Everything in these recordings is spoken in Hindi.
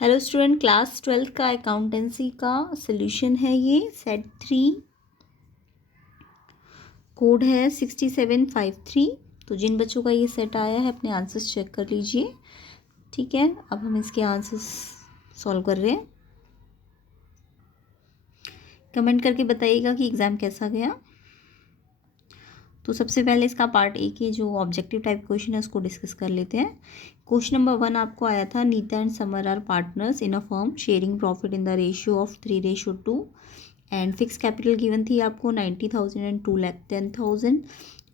हेलो स्टूडेंट, क्लास 12 का अकाउंटेंसी का सॉल्यूशन है ये। सेट 3 कोड है 6753। तो जिन बच्चों का ये सेट आया है अपने आंसर्स चेक कर लीजिए। ठीक है, अब हम इसके आंसर्स सॉल्व कर रहे हैं। कमेंट करके बताइएगा कि एग्ज़ाम कैसा गया। तो सबसे पहले इसका पार्ट ए के जो ऑब्जेक्टिव टाइप क्वेश्चन है उसको डिस्कस कर लेते हैं। क्वेश्चन नंबर 1 आपको आया था, Neeta and Samar are partners in a firm sharing profit in the ratio of 3:2 and fix capital given थी आपको 90,000 एंड 2,10,000।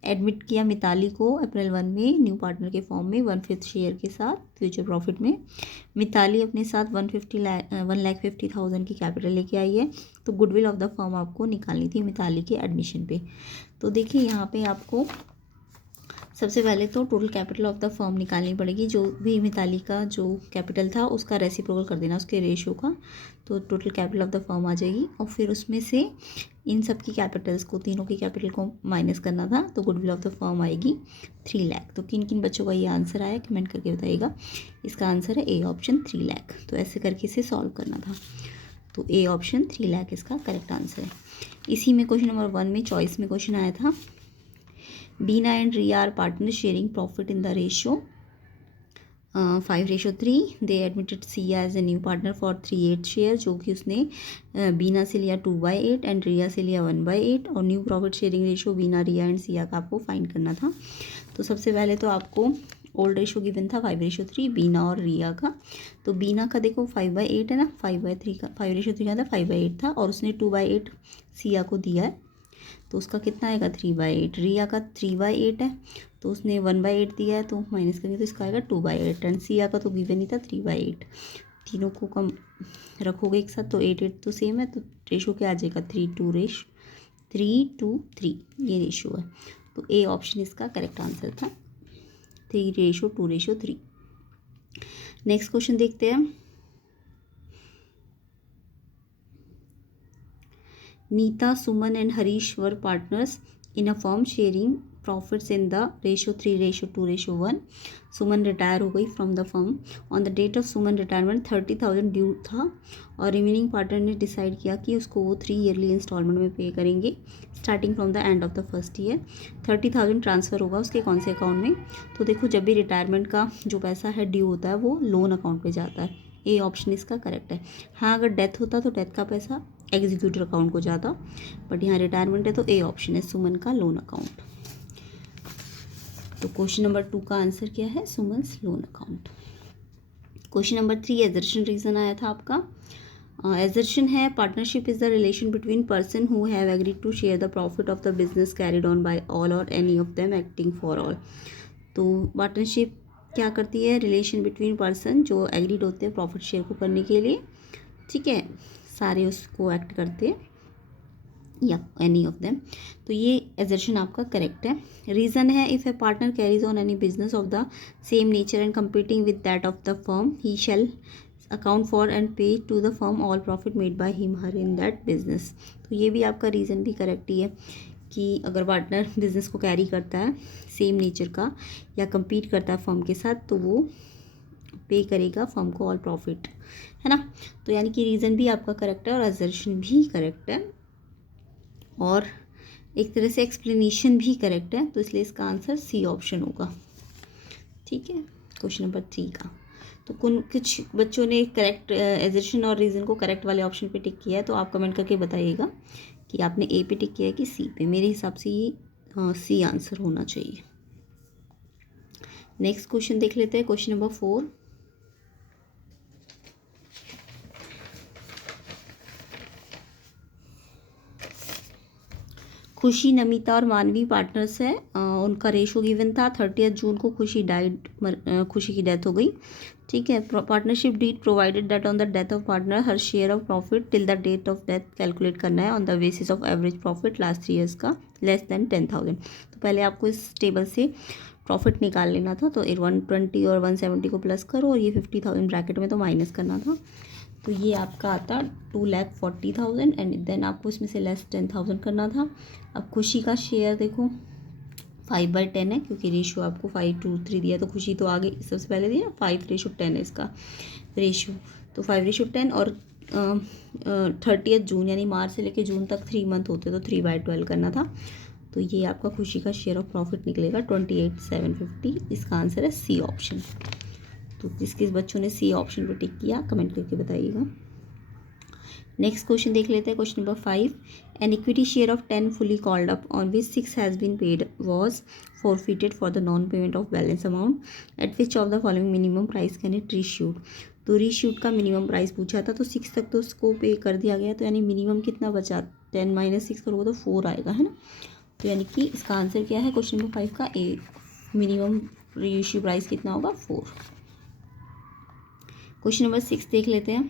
एडमिट किया मिताली को अप्रैल 1 में न्यू पार्टनर के फॉर्म में 1/5 शेयर के साथ फ्यूचर प्रॉफिट में। मिताली अपने साथ 1,50,000 की कैपिटल लेके आई है। तो गुडविल ऑफ द फर्म आपको निकालनी थी मिताली के एडमिशन पे। तो देखिए यहाँ पे आपको सबसे पहले तो total capital of the firm निकालनी पड़ेगी। जो भी मिताली का जो कैपिटल था उसका रेसिप्रोकल कर देना उसके रेशियो का, तो total capital of the firm आ जाएगी। और फिर उसमें से इन सब की कैपिटल्स को, तीनों की कैपिटल को माइनस करना था, तो गुडविल ऑफ द फर्म आएगी 3 लाख। तो किन किन बच्चों का ये आंसर आया कमेंट करके बताइएगा। इसका आंसर है ए ऑप्शन 3 लाख। तो ऐसे करके इसे सॉल्व करना था। तो ए ऑप्शन 3 लाख इसका करेक्ट आंसर है। इसी में क्वेश्चन नंबर 1 में चॉइस में क्वेश्चन आया था, Bina and Riya are partner sharing profit in the ratio 5:3। They admitted Siya as a new partner for 3/8 share, जो कि उसने बीना से लिया 2/8 एंड रिया से लिया 1/8। और new profit sharing ratio Beena, Riya and Siya का आपको फाइंड करना था। तो सबसे पहले तो आपको ओल्ड रेशियो गिवन था 5:3 बीना और रिया का। तो बीना का देखो 5/8 है ना, 5/3 का 5:3 का था, 5/8 था, और उसने 2/8 सिया को दिया है। तो उसका कितना आएगा 3/8। रिया का 3/8 है, तो उसने 1/8 दिया है, तो माइनस करेंगे तो इसका आएगा 2/8। एंड सिया का तो गिवन ही था 3/8। तीनों को कम रखोगे एक साथ तो 8 तो सेम है, तो रेशो क्या आ जाएगा 3:3 ये रेशो है। तो ए ऑप्शन इसका करेक्ट आंसर था, 3:2:3। नेक्स्ट क्वेश्चन देखते हैं। Neeta, Suman and Harish were partners in a firm sharing profits in the ratio 3:2:1। Suman retire हो गई from the firm. On the date of Suman retirement 30,000 due था, और रिमेनिंग पार्टनर ने डिसाइड किया कि उसको वो 3 ईयरली इंस्टॉलमेंट में पे करेंगे starting from the end of the first year. 30,000 transfer होगा उसके कौन से अकाउंट में। तो देखो जब भी रिटायरमेंट का जो पैसा है ड्यू होता है वो लोन अकाउंट पे जाता है। ए ऑप्शन इसका करेक्ट है। हाँ, अगर डेथ होता तो डेथ का पैसा एग्जीक्यूटिव अकाउंट को जाता, बट यहाँ रिटायरमेंट है तो ए ऑप्शन है सुमन का लोन अकाउंट। तो क्वेश्चन नंबर 2 का आंसर क्या है, Suman's loan account. Question number 3 assertion reason आया था आपका। एजर्शन है, partnership is the relation between person who have agreed to share the profit of the business carried on by all or any of them acting for all. तो पार्टनरशिप क्या करती है, रिलेशन बिटवीन पर्सन जो एग्रीड होते हैं प्रॉफिट शेयर को करने के लिए। ठीक है, सारे उसको एक्ट करते हैं या एनी ऑफ देम। तो ये एजर्शन आपका करेक्ट है। रीज़न है, if a partner carries on any business of the same nature and competing with that of the firm, he shall account for and pay to the firm all profit made by him her in that business. तो ये भी आपका रीज़न भी करेक्ट ही है कि अगर पार्टनर बिजनेस को कैरी करता है सेम नेचर का या compete करता है फर्म के साथ, तो वो पे करेगा फर्म को ऑल प्रॉफिट, है ना। तो यानी कि रीज़न भी आपका करेक्ट है और एजर्शन भी करेक्ट है, और एक तरह से एक्सप्लेनेशन भी करेक्ट है। तो इसलिए इसका आंसर सी ऑप्शन होगा। ठीक है, क्वेश्चन नंबर 3 का। तो कुछ बच्चों ने करेक्ट एजर्शन और रीज़न को करेक्ट वाले ऑप्शन पे टिक किया है, तो आप कमेंट करके बताइएगा कि आपने ए पे टिक किया है कि सी पे। मेरे हिसाब से ये सी आंसर होना चाहिए। नेक्स्ट क्वेश्चन देख लेते हैं, क्वेश्चन नंबर 4। खुशी, नमिता और मानवी पार्टनर्स है। उनका रेशो गिवन था 30 जून को खुशी खुशी की डेथ हो गई। ठीक है, partnership deed provided that on the death of partner her share of profit till the date of death calculate करना है on the basis of average profit last 3 years का लेस देन 10,000। तो पहले आपको इस टेबल से प्रॉफिट निकाल लेना था। तो 120 और 170 को प्लस करो और ये 50,000 ब्रैकेट में तो माइनस करना था। तो ये आपका आता 2,40,000 एंड देन आपको इसमें से लेस 10,000 करना था। अब खुशी का शेयर देखो 5/10 है, क्योंकि रेशियो आपको 5:3 दिया, तो खुशी तो आगे सबसे पहले दिया 5:10 है इसका रेशियो, तो 5:10। और 30 जून यानी मार्च से लेकर जून तक 3 मंथ होते, तो 3/12 करना था। तो ये आपका खुशी का शेयर ऑफ प्रॉफिट निकलेगा 28,750। इसका आंसर है सी ऑप्शन। तो किस किस बच्चों ने सी ऑप्शन पर टिक किया कमेंट करके बताइएगा। नेक्स्ट क्वेश्चन देख लेते हैं, question number 5। An equity share of 10 fully called up on which 6 has been paid was forfeited for the non-payment of balance amount, at which of the following minimum price can it reissued। तो रीशूट का मिनिमम प्राइस पूछा था, तो 6 तक तो उसको पे कर दिया गया, तो यानी मिनिमम कितना बचा, 10 - 6 करोगे तो 4 आएगा, है ना। तो यानी कि इसका आंसर क्या है क्वेश्चन नंबर 5 का ए, मिनिमम रीइश्यू प्राइस कितना होगा 4। क्वेश्चन नंबर 6 देख लेते हैं।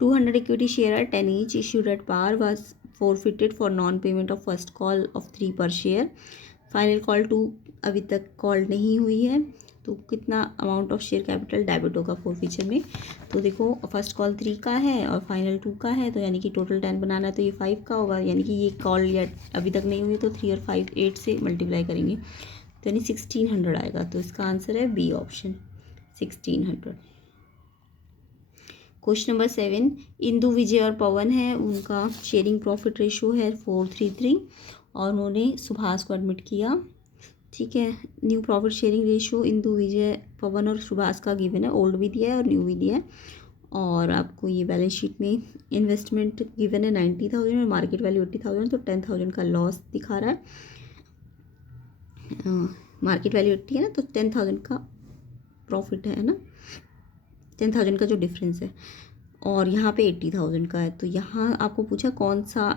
200 equity share at 10 each issued at par was forfeited for non-payment of first call of 3 per share। Final call 2 अभी तक कॉल नहीं हुई है, तो कितना amount of share capital debit होगा फोरफीचर में। तो देखो फर्स्ट कॉल 3 का है और फाइनल 2 का है, तो यानी कि टोटल 10 बनाना है, तो ये 5 का होगा, यानी कि ये कॉल या अभी तक नहीं हुई, तो 3 और 5 8 से मल्टीप्लाई करेंगे, तो यानी 1600 आएगा। तो इसका आंसर है B option 1600। Question number 7। Indu, Vijay और पवन है, उनका शेयरिंग प्रॉफिट रेशो है 4:3 और उन्होंने सुभाष को एडमिट किया, ठीक है। New profit sharing ratio Indu, Vijay, Pawan और सुभाष का गिवन है, ओल्ड भी दिया है और न्यू भी दिया है। और आपको ये बैलेंस शीट में इन्वेस्टमेंट गिवन है 90,000 और मार्केट वैल्यू 80,000, तो 10,000 का लॉस दिखा रहा है। मार्केट वैल्यू 80 है ना, तो 10,000 का प्रॉफिट है ना, 10,000 का जो डिफरेंस है, और यहाँ पे 80,000 का है। तो यहाँ आपको पूछा कौन सा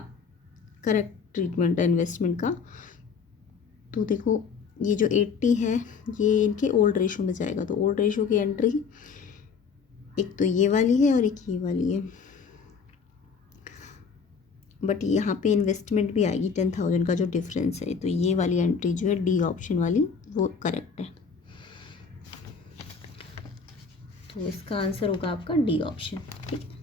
करेक्ट ट्रीटमेंट है इन्वेस्टमेंट का। तो देखो ये जो 80 है ये इनके ओल्ड रेशो में जाएगा, तो ओल्ड रेशो की एंट्री एक तो ये वाली है और एक ये वाली है, बट यहाँ पे इन्वेस्टमेंट भी आएगी 10,000 का जो डिफरेंस है, तो ये वाली एंट्री जो है डी ऑप्शन वाली वो करेक्ट है। तो इसका आंसर होगा आपका डी ऑप्शन, ठीक है।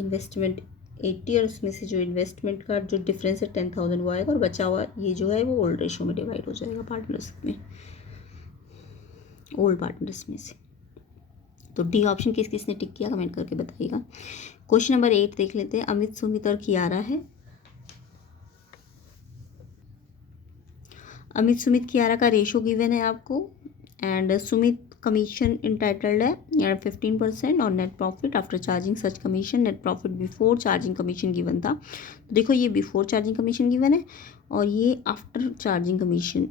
इन्वेस्टमेंट 80 और उसमें से जो इन्वेस्टमेंट का जो डिफरेंस है 10,000 वो आएगा, और बचा हुआ ये जो है वो ओल्ड रेशो में डिवाइड हो जाएगा पार्टनर्स में, ओल्ड पार्टनर्स में से। तो डी ऑप्शन किस किस ने टिक किया कमेंट करके बताइएगा। क्वेश्चन नंबर 8 देख लेते हैं। अमित, सुमित और कियारा है। अमित, सुमित, कियारा का रेशो गिवन है आपको, एंड सुमित कमीशन इंटाइटल्ड है 15% और नेट प्रॉफिट आफ्टर चार्जिंग सच commission, net profit before charging commission given था। तो देखो ये बिफोर चार्जिंग कमीशन गिवन है और ये after charging commission,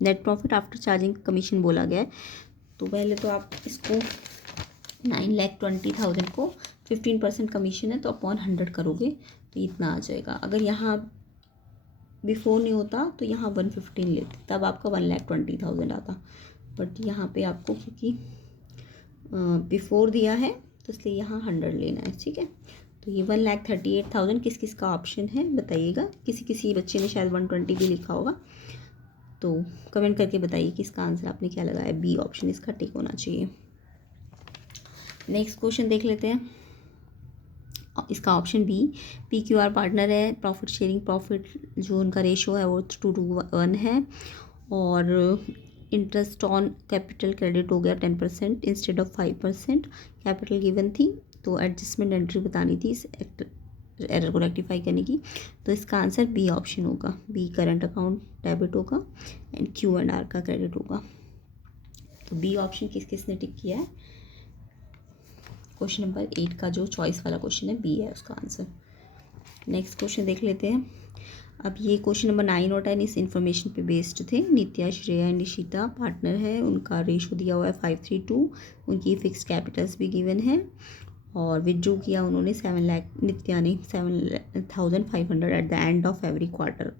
net profit after charging commission बोला गया है। तो पहले तो आप इसको 9,20,000 को 15% कमीशन है तो अपॉन 100 करोगे तो इतना आ जाएगा। अगर यहाँ बिफोर नहीं होता तो यहाँ 115 लेते, तब आपका 1,20,000 आता, बट यहाँ पे आपको क्योंकि बिफोर दिया है तो इसलिए यहाँ 100 लेना है, ठीक है। तो ये 1,38,000 किस किस का ऑप्शन है बताइएगा। किसी किसी बच्चे ने शायद 120 भी लिखा होगा, तो कमेंट करके बताइए कि इसका आंसर आपने क्या लगाया। बी ऑप्शन इसका टिक होना चाहिए। नेक्स्ट क्वेश्चन देख लेते हैं। इसका ऑप्शन बी, PQR पार्टनर है, प्रॉफिट शेयरिंग प्रॉफिट जो उनका रेशो है वो 2:1 है, और इंटरेस्ट ऑन कैपिटल क्रेडिट हो गया 10% इंस्टेड ऑफ 5%, कैपिटल गिवन थी तो एडजस्टमेंट एंट्री बतानी थी इस एरर को रेक्टिफाई करने की। तो इसका आंसर बी ऑप्शन होगा। बी करंट अकाउंट डेबिट होगा एंड Q&R का क्रेडिट होगा। तो बी ऑप्शन किस किस ने टिक किया है। क्वेश्चन नंबर 8 का जो चॉइस वाला क्वेश्चन है बी है उसका आंसर। नेक्स्ट क्वेश्चन देख लेते हैं। अब ये क्वेश्चन नंबर 9 और 10 इस इन्फॉर्मेशन पे बेस्ड थे। नित्या, श्रेया एंड निशिता पार्टनर है, उनका रेशो दिया हुआ है 5:3:2, उनकी फिक्स्ड कैपिटल्स भी गिवन है, और विड्रॉ किया उन्होंने 7 लाख, नित्या ने 7,500 at the end of every quarter.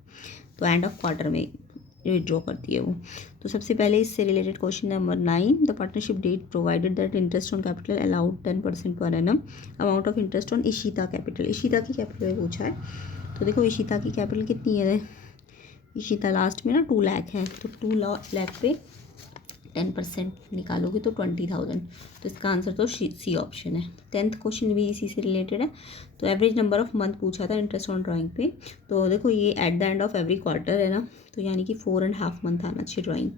तो एंड ऑफ क्वार्टर में विड्रॉ करती है वो। तो सबसे पहले इससे related question number 9, the partnership deed provided that interest on capital allowed 10% per annum, amount of interest on Ishita capital. Ishita की कैपिटल में पूछा है, तो देखो इशिता की कैपिटल कितनी है। इशिता लास्ट में ना 2 लाख है, तो 2 लाख पे 10% निकालोगे तो 20,000, तो इसका आंसर तो सी ऑप्शन है। 10th क्वेश्चन भी इसी से रिलेटेड है। तो एवरेज नंबर ऑफ मंथ पूछा था इंटरेस्ट ऑन ड्राइंग पे, तो देखो ये eight the end of every quarter है ना, तो यानी कि 4.5 मंथ आना चाहिए ड्राइंग,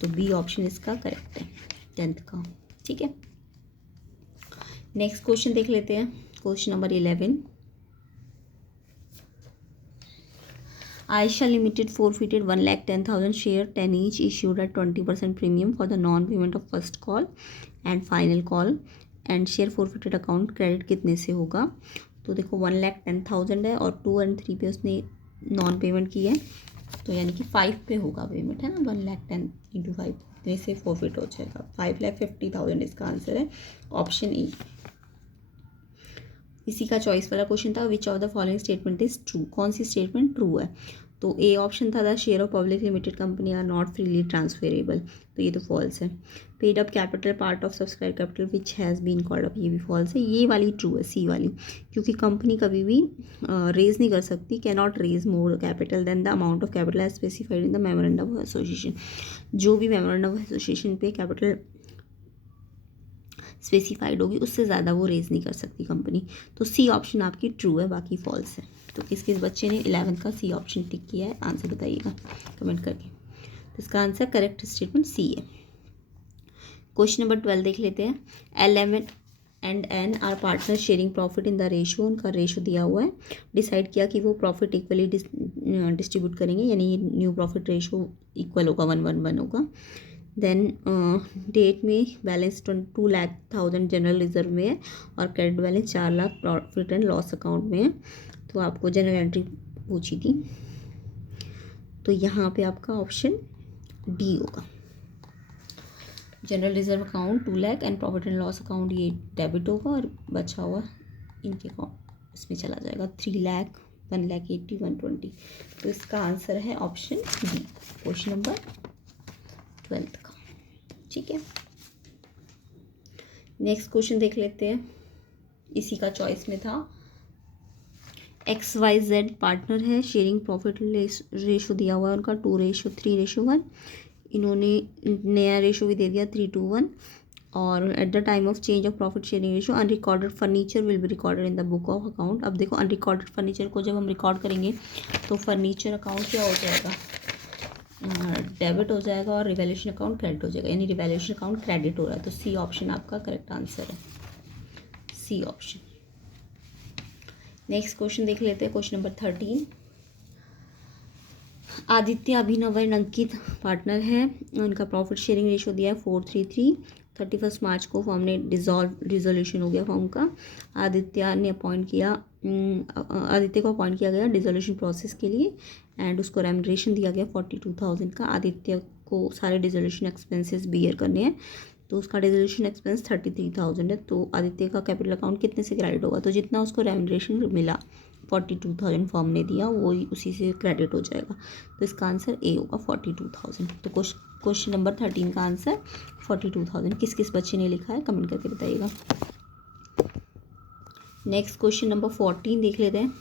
तो बी ऑप्शन इसका करेक्ट है 10th का। ठीक है, नेक्स्ट क्वेश्चन देख लेते हैं, question number 11। Aisha Limited forfeited 1,10,000 share 10 each issued at 20% premium for the non-payment of first call and final call and share forfeited account credit कितने से होगा। तो देखो 1,10,000 है और 2 और 3 पे उसने नॉन पेमेंट की है, तो यानी कि 5 पे होगा पेमेंट, है ना। 1,10,000 इंटू 5 में से फॉरफिट हो जाएगा, 5,50,000 इसका आंसर है ऑप्शन ई। इसी का चॉइस वाला क्वेश्चन था, which of the following statement is true, कौन सी स्टेटमेंट ट्रू है। तो ए ऑप्शन था the share of public limited company are not freely transferable, तो ये तो फॉल्स है। Paid up capital part of subscribe capital which has been called up, ये भी फॉल्स है। ये वाली ट्रू है, सी वाली, क्योंकि कंपनी कभी भी रेज नहीं कर सकती, can not raise more capital than the amount of capital as specified in the memorandum of association. जो भी मेमोरेंडम ऑफ एसोसिएशन पे कैपिटल स्पेसिफाइड होगी उससे ज़्यादा वो रेज नहीं कर सकती कंपनी, तो सी ऑप्शन आपकी ट्रू है, बाकी फॉल्स है। तो किस किस बच्चे ने 11th का सी ऑप्शन टिक किया है, आंसर बताइएगा कमेंट करके। तो इसका आंसर करेक्ट स्टेटमेंट सी है। क्वेश्चन नंबर 12 देख लेते हैं। L and N are partner sharing profit in the ratio, उनका रेशो दिया हुआ है, डिसाइड किया कि वो प्रॉफिट इक्वली डिस्ट्रीब्यूट करेंगे, यानी न्यू प्रॉफिट रेशो इक्वल होगा 1:1 होगा। देन डेट में बैलेंस 2,00,000 जनरल रिजर्व में है और credit balance 4 lakh profit and loss account में है। तो आपको जनरल एंट्री पूछी थी, तो यहाँ पे आपका ऑप्शन डी होगा। General reserve account 2 lakh and profit and loss account ये डेबिट होगा और बचा हुआ इनके अकाउंट इसमें चला जाएगा 3 लाख 1,80,000 120। तो इसका आंसर है ऑप्शन डी, क्वेश्चन नंबर 12 का। ठीक है, नेक्स्ट क्वेश्चन देख लेते हैं। इसी का चॉइस में था XYZ पार्टनर है, शेयरिंग प्रॉफिट रेशो दिया हुआ है उनका 2:3:1। इन्होंने नया रेशो भी दे दिया 3:1। और at the time of change of profit sharing ratio unrecorded furniture will be recorded in the book of account. अब देखो अनरिकॉर्डेड फर्नीचर को जब हम रिकॉर्ड करेंगे तो फर्नीचर अकाउंट क्या हो जाएगा, डेबिट हो जाएगा और रिवैल्यूएशन अकाउंट क्रेडिट हो जाएगा, यानी रिवैल्यूएशन अकाउंट क्रेडिट हो रहा है। तो सी ऑप्शन आपका करेक्ट आंसर है, सी ऑप्शन। नेक्स्ट क्वेश्चन देख लेते हैं, question number 13। Aditya Abhinav and Ankit partner है, उनका प्रॉफिट शेयरिंग रेशो दिया है 4:3:3। 31 मार्च को फॉर्म ने डिसोल्यूशन हो गया फॉर्म का। आदित्य को अपॉइंट किया गया डिसोल्यूशन प्रोसेस के लिए एंड उसको रेम्युनरेशन दिया गया 42,000 का। आदित्य को सारे डिसोल्यूशन एक्सपेंसेस बियर करने हैं, तो उसका डिसोल्यूशन एक्सपेंस 33,000 है। तो आदित्य का कैपिटल अकाउंट कितने से क्रेडिट होगा, तो जितना उसको रेम्युनरेशन मिला 42,000 फॉर्म ने दिया वो उसी से क्रेडिट हो जाएगा। तो इसका आंसर ए होगा 42,000। तो क्वेश्चन नंबर 13 का आंसर 42,000। किस किस बच्चे ने लिखा है कमेंट करके बताइएगा। नेक्स्ट क्वेश्चन नंबर 14 देख लेते हैं।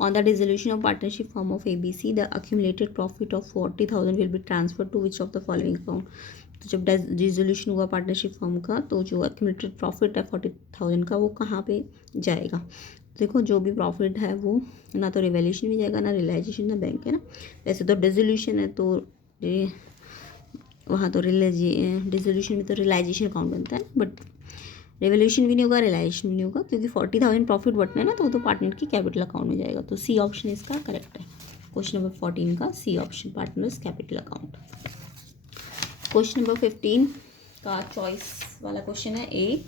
On the dissolution of partnership form of ABC the accumulated profit of 40,000 will be transfer to which of the following account. तो जब डिसोल्यूशन हुआ पार्टनरशिप फॉर्म का, तो जो अक्यूमुलेटेड प्रॉफिट है 40,000 का वो कहाँ पे जाएगा। देखो जो भी प्रॉफिट है वो ना तो रिवैल्यूएशन में जाएगा, ना रियलाइजेशन, ना बैंक, है ना। वैसे तो डिसोल्यूशन है तो वहाँ तो डिसोल्यूशन में तो रियलाइजेशन अकाउंट बनता है, बट रिवैल्यूएशन भी नहीं होगा, रियलाइजेशन भी नहीं होगा, क्योंकि 40,000 प्रॉफिट बटना है ना, तो वो तो पार्टनर की कैपिटल अकाउंट में जाएगा। तो सी ऑप्शन इसका करेक्ट है, क्वेश्चन नंबर 14 का C option, partners capital account. Question number 15 का चॉइस वाला क्वेश्चन है A.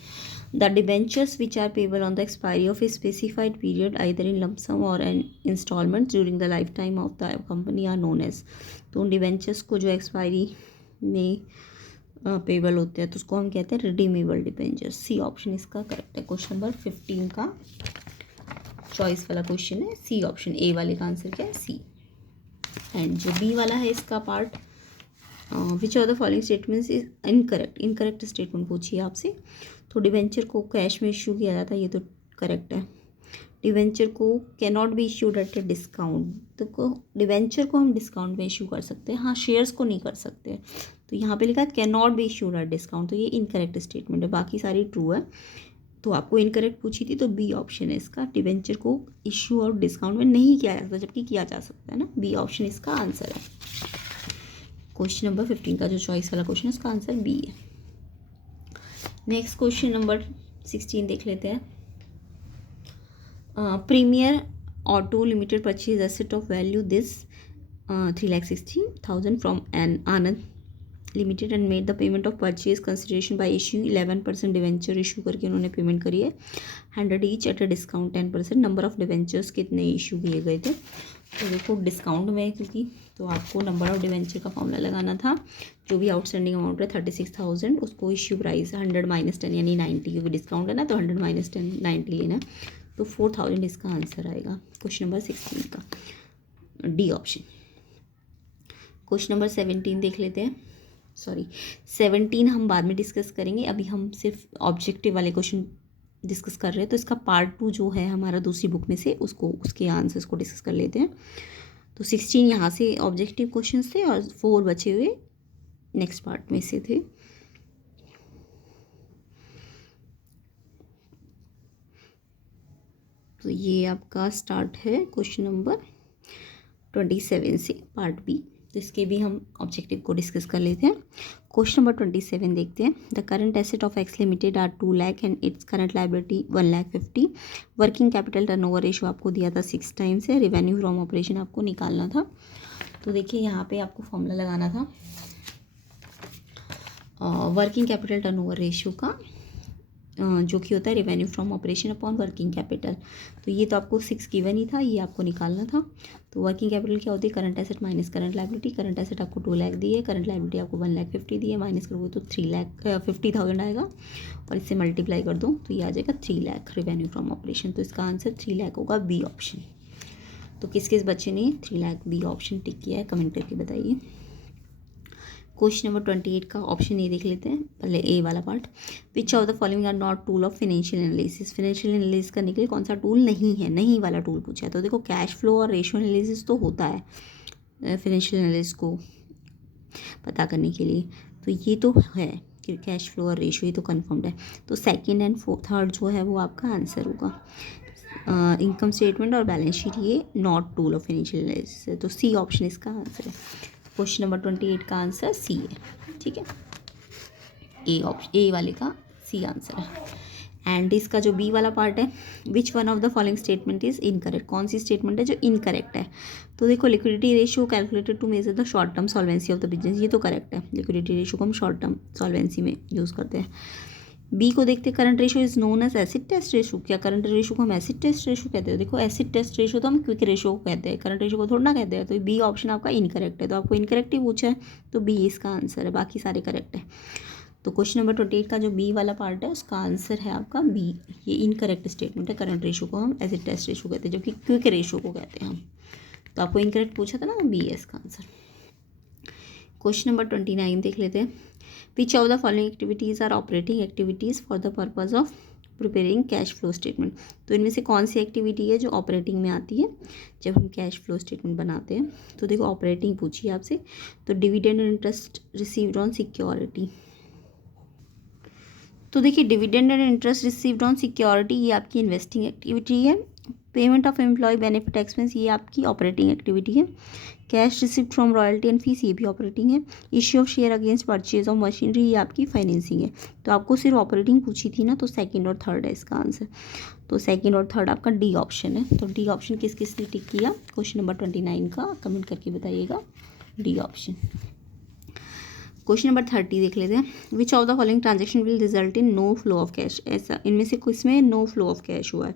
The debentures which are payable on the expiry of a specified period either in lump sum or an instalment during the life time of the company are known as. तो उन डिबेंचर्स को जो एक्सपायरी में पेबल होते हैं तो उसको हम कहते हैं रिडीमेबल डिबेंचर्स। सी ऑप्शन इसका करेक्ट है, क्वेश्चन नंबर 15 का चॉइस वाला क्वेश्चन है सी ऑप्शन। ए वाले का आंसर क्या है सी। एंड जो बी वाला है इसका part which of the following statements is incorrect statement पूछिए आपसे। तो डिवेंचर को कैश में इश्यू किया जाता है, ये तो करेक्ट है। डिवेंचर को can not be issued at a discount, तो डिवेंचर को हम डिस्काउंट में इशू कर सकते हैं, हाँ शेयर्स को नहीं कर सकते। तो यहाँ पे लिखा है can not be issued at discount, तो ये इनकरेक्ट स्टेटमेंट है, बाकी सारी ट्रू है। तो आपको इनकरेक्ट पूछी थी तो बी ऑप्शन है इसका, डिवेंचर को इश्यू और डिस्काउंट में नहीं किया जा सकता जबकि किया जा सकता है ना, बी ऑप्शन इसका आंसर है। क्वेश्चन नंबर 15 का जो चॉइस वाला क्वेश्चन है उसका आंसर बी है। नेक्स्ट क्वेश्चन नंबर 16 देख लेते हैं। Premier auto limited purchase asset of value this 3,60,000 from an Anand limited and made the payment of purchase consideration by issuing 11% debenture, issue करके उन्होंने पेमेंट करी है 100 each at a discount 10%। Number of debentures कितने इशू किए गए थे, तो देखो डिस्काउंट में क्योंकि तो आपको नंबर ऑफ डिवेंचर का फॉर्मूला लगाना था, जो भी आउटस्टैंडिंग अमाउंट है 36,000 उसको इश्यू प्राइस 100 - 10 यानी 90, क्योंकि डिस्काउंट है ना तो 100 - 10 90 लेना, तो 4,000 इसका आंसर आएगा क्वेश्चन नंबर 16 का, डी ऑप्शन। क्वेश्चन नंबर 17 देख लेते हैं, सॉरी 17 हम बाद में डिस्कस करेंगे, अभी हम सिर्फ ऑब्जेक्टिव वाले क्वेश्चन डिस्कस कर रहे हैं। तो इसका पार्ट 2 जो है हमारा दूसरी बुक में से उसके आंसर्स को डिस्कस कर लेते हैं। तो 16 यहाँ से ऑब्जेक्टिव क्वेश्चंस थे और 4 बचे हुए नेक्स्ट पार्ट में से थे। तो ये आपका स्टार्ट है क्वेश्चन नंबर 27 से पार्ट बी, तो इसके भी हम ऑब्जेक्टिव को डिस्कस कर लेते हैं। क्वेश्चन नंबर 27 देखते हैं। The current asset of X limited are 2 lakh and its current liability 1,50,000। Working capital turnover ratio आपको दिया था 6 टाइम्स है, रेवेन्यू फ्रॉम ऑपरेशन आपको निकालना था। तो देखिए यहाँ पे आपको फॉर्मूला लगाना था वर्किंग कैपिटल टर्नओवर रेशियो का, जो कि होता है revenue from operation upon working capital. तो ये तो आपको 6 गिवन ही था, ये आपको निकालना था। तो वर्किंग कैपिटल क्या होती है, current asset minus current liability. Current asset आपको 2 लाख दी है, करंट लाइबिलिटी आपको 1,50,000 दी है, माइनस करोगे तो 3,50,000 आएगा और इससे मल्टीप्लाई कर दो तो ये आ जाएगा 3 लाख रेवेन्यू फ्रॉम ऑपरेशन। तो इसका आंसर 3 लाख होगा, बी ऑप्शन। तो किस किस बच्चे ने 3 लाख बी ऑप्शन टिक किया है कमेंट करके बताइए। क्वेश्चन नंबर 28 का ऑप्शन ए देख लेते हैं, पहले ए वाला part. Which of the following are not tool of financial analysis. Financial analysis करने के लिए कौन सा टूल नहीं है, नहीं वाला टूल पूछा है। तो देखो कैश फ्लो और रेशियो एनालिसिस तो होता है फाइनेंशियल एनालिसिस को पता करने के लिए, तो ये तो है कि कैश फ्लो और रेशियो, ये तो कन्फर्म्ड है। तो सेकेंड एंड थर्ड जो है वो आपका आंसर होगा। इनकम स्टेटमेंट और बैलेंस शीट ये not tool of financial analysis है, तो सी ऑप्शन इसका आंसर है। क्वेश्चन नंबर 28 का आंसर सी है, ठीक है, ए वाले का सी आंसर है। एंड इसका जो बी वाला पार्ट है, which one of the following statement is incorrect, कौन सी स्टेटमेंट है जो इनकरेक्ट है। तो देखो liquidity ratio calculated to measure the short term solvency of the business, ये तो करेक्ट है, लिक्विडिटी रेशियो को हम शॉर्ट टर्म सॉल्वेंसी में यूज़ करते हैं। बी को देखते हैं, current ratio is known as acid test ratio. क्या करंट रेशियो को हम एसिड टेस्ट रेशियो कहते हैं? देखो एसिड टेस्ट रेशियो तो हम क्विक रेशियो को कहते हैं, करंट रेशियो को थोड़ा ना कहते हैं। तो बी ऑप्शन आपका इनकरेक्ट है, तो आपको इनकरेक्ट ही पूछा है तो बी इसका आंसर है, बाकी सारे करेक्ट है। तो क्वेश्चन नंबर 28 का जो बी वाला पार्ट है उसका आंसर है आपका बी, ये इनकरेक्ट स्टेटमेंट है। करंट रेशियो को हम एसिड टेस्ट रेशियो कहते हैं, जबकि क्विक रेशियो को कहते हैं हम। तो आपको इनकरेक्ट पूछा था ना, बी है इसका आंसर। क्वेश्चन नंबर 29 देख लेते हैं। Which of the following activities are operating activities for the purpose of preparing cash flow statement. तो इनमें से कौन सी एक्टिविटी है जो ऑपरेटिंग में आती है जब हम कैश फ्लो स्टेटमेंट बनाते हैं। तो देखो ऑपरेटिंग पूछी है आपसे, तो dividend and interest received on security. तो देखिए dividend and interest received on security ये आपकी इन्वेस्टिंग एक्टिविटी है। Payment of employ benefit expense ये आपकी ऑपरेटिंग एक्टिविटी है। Cash receipt from royalty and fees ये भी ऑपरेटिंग है। Issue of share against purchase of machinery ये आपकी फाइनेंसिंग है। तो आपको सिर्फ ऑपरेटिंग पूछी थी ना, तो सेकंड और थर्ड है इसका आंसर। तो सेकंड और थर्ड आपका डी ऑप्शन है। तो डी ऑप्शन किस किस ने टिक किया क्वेश्चन नंबर 29 का कमेंट करके बताइएगा, डी ऑप्शन। क्वेश्चन नंबर 30 देख लेते हैं। Which of the following transaction will result in no flow of cash. ऐसा इनमें से किसमें नो फ्लो ऑफ कैश हुआ है।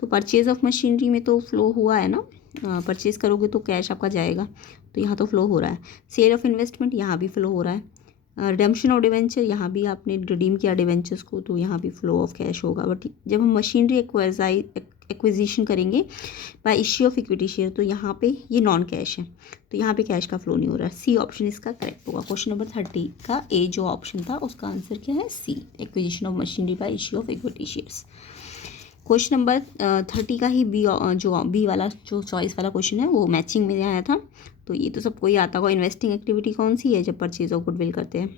तो परचेज ऑफ मशीनरी में तो फ्लो हुआ है ना, परचेज करोगे तो कैश आपका जाएगा, तो यहाँ तो फ्लो हो रहा है। सेल ऑफ इन्वेस्टमेंट यहाँ भी फ्लो हो रहा है। रिडेम्पशन ऑफ डिवेंचर यहाँ भी आपने रिडीम किया डिवेंचर्स को, तो यहाँ भी फ्लो ऑफ कैश होगा। बट जब हम मशीनरी एक्विजिशन करेंगे bye issue of equity share, तो यहाँ पे ये नॉन कैश है, तो यहाँ पे कैश का फ्लो नहीं हो रहा है। सी ऑप्शन इसका करेक्ट होगा। क्वेश्चन नंबर 30 का ए जो ऑप्शन था उसका आंसर क्या है, C, acquisition of machinery by issue of equity shares. Question number 30 का ही बी वाला जो चॉइस वाला क्वेश्चन है वो मैचिंग में आया था। तो ये तो सबको ही आता होगा। इन्वेस्टिंग एक्टिविटी कौन सी है? जब परचेज ऑफ गुडविल करते हैं।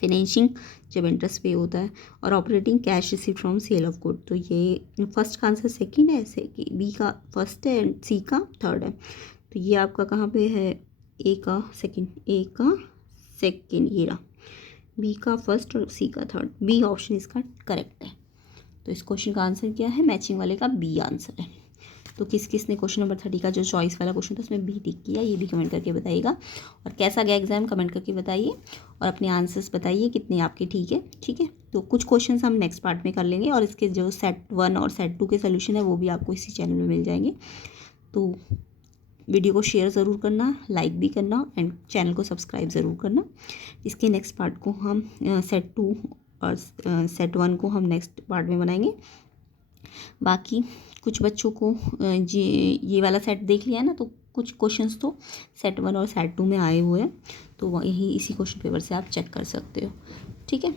फिनिशिंग जब इंटरेस्ट पे होता है। और operating cash receive from sale of good. तो ये फर्स्ट का आंसर सेकंड है, बी का फर्स्ट है एंड सी का थर्ड है। तो ये आपका कहाँ पे है? ए का सेकंड ये रहा। बी का फर्स्ट और सी का थर्ड। बी ऑप्शन इसका करेक्ट है। तो इस क्वेश्चन का आंसर क्या है? मैचिंग वाले का बी आंसर है। तो किस किस ने क्वेश्चन नंबर 30 का जो चॉइस वाला क्वेश्चन था उसमें बी टिक किया, ये भी कमेंट करके बताइएगा। और कैसा गया एग्जाम कमेंट करके बताइए और अपने आंसर्स बताइए कितने आपके ठीक है। ठीक है, तो कुछ क्वेश्चंस हम नेक्स्ट पार्ट में कर लेंगे और इसके जो सेट 1 और सेट 2 के सोल्यूशन है वो भी आपको इसी चैनल में मिल जाएंगे। तो वीडियो को शेयर ज़रूर करना, लाइक भी करना एंड चैनल को सब्सक्राइब ज़रूर करना। इसके नेक्स्ट पार्ट को हम सेट 2 और सेट 1 को हम नेक्स्ट पार्ट में बनाएंगे। बाकी कुछ बच्चों को ये वाला सेट देख लिया ना, तो कुछ क्वेश्चंस तो सेट 1 और सेट 2 में आए हुए हैं, तो यही इसी क्वेश्चन पेपर से आप चेक कर सकते हो। ठीक है।